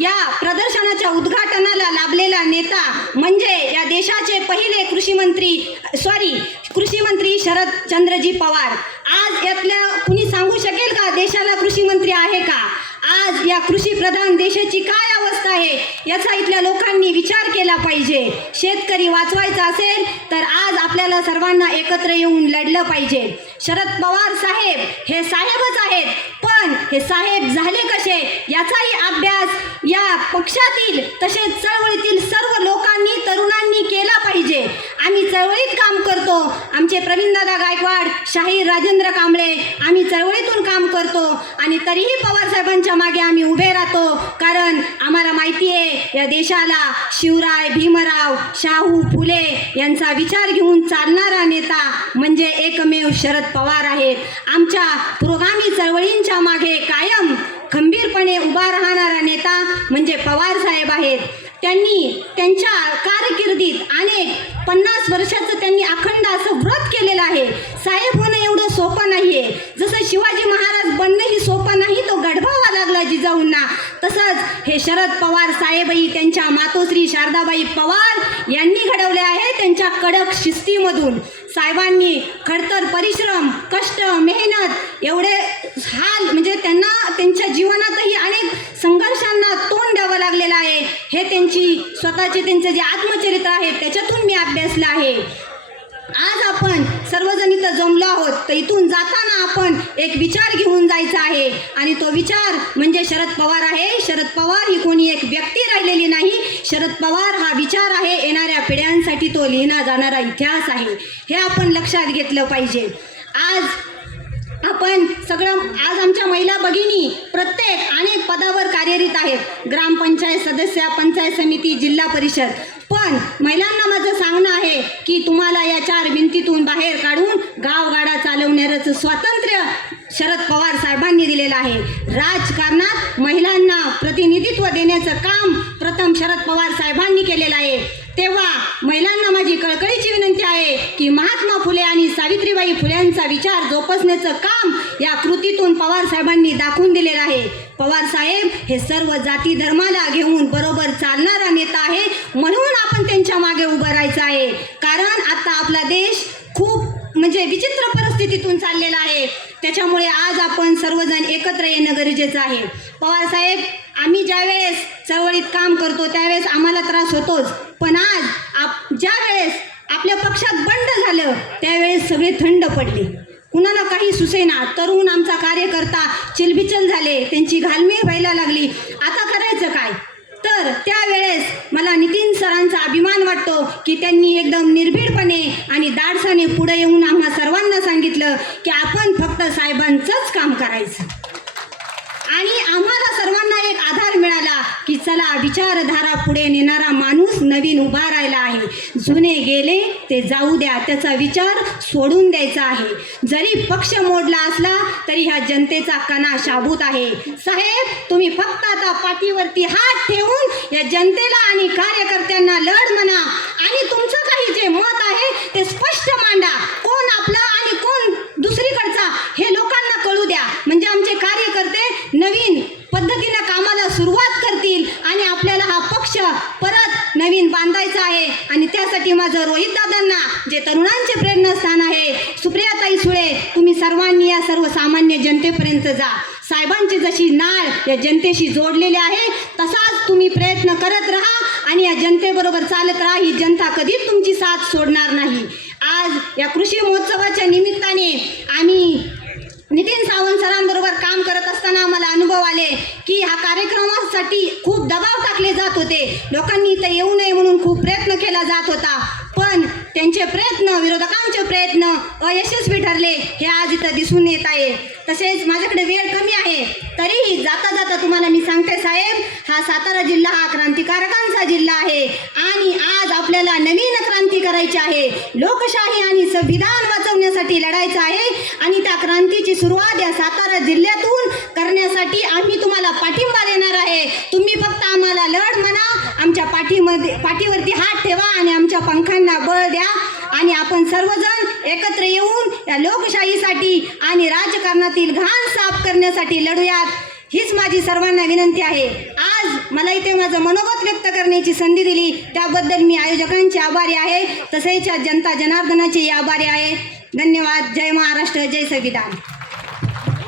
या प्रदर्शनाच्या उद्घाटनाला लाभलेला नेता म्हणजे या देशाचे पहिले कृषी मंत्री सॉरी कृषी मंत्री शरद चंद्रजी पवार. आज यातल्या कुणी सांगू शकेल का देशाला कृषी मंत्री आहे का? आज या कृषी प्रधान देशाची काय अवस्था आहे? याचा इथल्या लोकांनी विचार केला पाहिजे. शेतकरी वाचवायचा असेल तर आज आपल्याला सर्वांना एकत्र येऊन लढलं पाहिजे. शरद पवार साहेब हे साहेबच आहेत पण हे साहेब झाले कसे? पक्षातील तसेच चळवळीतील सर्व लोकांनी तरुणांनी केला पाहिजे. आम्ही चळवळीत काम करतो. आमचे प्रवीणदादा गायकवाड शाहीर राजेंद्र कांबळे आम्ही चळवळीतून काम करतो. आणि तरीही पवार साहेबांच्या मागे आम्ही उभे राहतो. कारण आम्हाला माहिती आहे या देशाला शिवराय भीमराव शाहू फुले यांचा विचार घेऊन चालणारा नेता म्हणजे एकमेव शरद पवार आहेत. आमच्या पुरोगामी चळवळींच्या मागे कायम खंबीरपणे उभा राहणार नेता म्हणजे पवार साहेब आहेत. त्यांनी त्यांच्या कारकिर्दीत अनेक पन्नास वर्षाचं त्यांनी अखंड असं व्रत केलेलं आहे. साहेब होणं एवढं सोपं नाही आहे जसं शिवाजी महाराज बनणं ही सोपं नाही तो गढवावा लागला जिजाऊंना. तसंच हे शरद पवार साहेबही त्यांच्या मातोश्री शारदाबाई पवार यांनी घडवले आहे त्यांच्या कडक शिस्तीमधून. साहेबांनी खडतर परिश्रम कष्ट मेहनत एवढे हाल म्हणजे त्यांना त्यांच्या जीवनात अनेक संघर्षांना तोंड द्यावं लागलेलं आहे हे त्यांची स्वतःचे त्यांचं जे आत्मचरित्र आहे त्याच्यातून मी अभ्यासलं आहे. आज आपण सर्वजण इथं जमलो आहोत तर इथून जाताना आपण एक विचार घेऊन जायचा आहे. आणि तो विचार म्हणजे शरद पवार आहे. शरद पवार ही कोणी एक व्यक्ती राहिलेली नाही. शरद पवार हा विचार आहे येणाऱ्या पिढ्यांसाठी तो लिहिला जाणारा इतिहास आहे. हे आपण लक्षात घेतलं पाहिजे. आज आपण सगळं आज आमच्या महिला भगिनी प्रत्येक अनेक माहीत आहेत. ग्रामपंचायत सदस्य पंचायत समिती जिल्हा परिषद. पण महिलांना माझं सांगणं आहे की तुम्हाला या चार भिंतीतून बाहेर काढून गावगाडा चालवण्याचं स्वातंत्र्य शरद पवार साहेबांनी दिलेलं आहे. राजकारणात महिलांना प्रतिनिधित्व देण्याचं काम प्रथम शरद पवार साहेबांनी केलेलं आहे. तेव्हा महिलांना माझी कळकळीची विनंती आहे की महात्मा फुले आणि सावित्रीबाई फुल्यांचा विचार जोपासण्याचं काम या कृतीतून पवार साहेबांनी दाखवून दिलेलं आहे. पवार साहेब हे सर्व जाती धर्माला घेऊन बरोबर चालणारा नेता आहे म्हणून आपण त्यांच्या मागे उभं राहायचं आहे. कारण आता आपला देश खूप म्हणजे विचित्र परिस्थितीतून चाललेला आहे. त्याच्यामुळे आज आपण सर्वजण एकत्र येणं गरजेचं आहे. पवार साहेब आम्ही ज्यावेळेस चळवळीत काम करतो त्यावेळेस आम्हाला त्रास होतोच. पण आज आप ज्या वेळेस आपल्या पक्षात बंड झालं त्यावेळेस सगळे थंड पडले. कुणाला काही सुसेना तरुण आमचा कार्यकर्ता चिलबिचल झाले त्यांची घालमेल व्हायला लागली. आता करायचं काय? तर त्यावेळेस मला नितीन सरांचा अभिमान वाटतो की त्यांनी एकदम निर्भीडपणे आणि दाडसाने पुढे येऊन आम्हा सर्वांना सांगितलं की आपण फक्त साहेबांचंच काम करायचं. आणि आम्हाला सर्वांना एक आधार मिळाला की विचारधारा पुढे नेणारा माणूस नवीन उभा राहिला आहे. जुने गेले ते जाऊ द्या. त्याचा विचार सोडून द्यायचा आहे. जरी पक्ष मोडला असला तरी ह्या जनतेचा कणा शाबूत आहे. साहेब तुम्ही फक्त आता पाठीवरती हात ठेवून या जनतेला आणि कार्यकर्त्यांना लढ म्हणा आणि तुमचं काही जे मत आहे ते स्पष्ट मांडा कोण आपला आणि कोण दुसरीकडचा हे लोकांना कळू द्या म्हणजे आमचे कार्यकर्ते नवीन पद्धतीनं कामाला सुरुवात करतील आणि आपल्याला हा पक्ष परत नवीन बांधायचा आहे. आणि त्यासाठी माझं रोहित दादांना जे तरुणांचे प्रेरणास्थान आहे सुप्रियाताई सुळे तुम्ही सर्वांनी या सर्वसामान्य जनतेपर्यंत जा. साहेबांची जशी नाळ या जनतेशी जोडलेली आहे तसाच तुम्ही प्रयत्न करत राहा आणि या जनतेबरोबर चालत राहा. ही जनता कधीच तुमची साथ सोडणार नाही. आज या कृषी महोत्सवाच्या निमित्ताने आम्ही नितीन सावंत सरांबरोबर काम करत असताना आम्हाला अनुभव आले की ह्या कार्यक्रमासाठी खूप दबाव टाकले जात होते. लोकांनी इथं येऊ नये म्हणून खूप प्रयत्न केला जात होता. पण त्यांचे प्रयत्न विरोधकांचे प्रयत्न अयशस्वी ठरले. हे आज इथं दिसून येत आहे. तसेच माझ्याकडे वेळ कमी आहे. तरीही जाता जाता तुम्हाला मी सांगते साहेब हा सातारा जिल्हा हा क्रांतिकारकांचा जिल्हा आहे. आणि आज आपल्याला नवीन करायची आहे. लोकशाही आणि संविधान वाचवण्यासाठी लढायचं आहे आणि त्या क्रांतीची सुरुवात या सातारा जिल्ह्यातून करण्यासाठी आम्ही तुम्हाला पाठिंबा देणार आहे. तुम्ही फक्त आम्हाला लढ म्हणा आमच्या पाठीमध्ये पाठीवरती हात ठेवा आणि आमच्या पंखांना बळ द्या आणि आपण सर्वजण एकत्र येऊन या लोकशाहीसाठी आणि राजकारणातील घाण साफ करण्यासाठी लढूयात. हीच माझी सर्वांना विनंती आहे. आज मला इथे माझं मनोगत व्यक्त करण्याची संधी दिली त्याबद्दल मी आयोजकांचे आभारी आहे तसेच जनता जनार्दनाचे आभारी आहे. धन्यवाद. जय महाराष्ट्र. जय संविधान.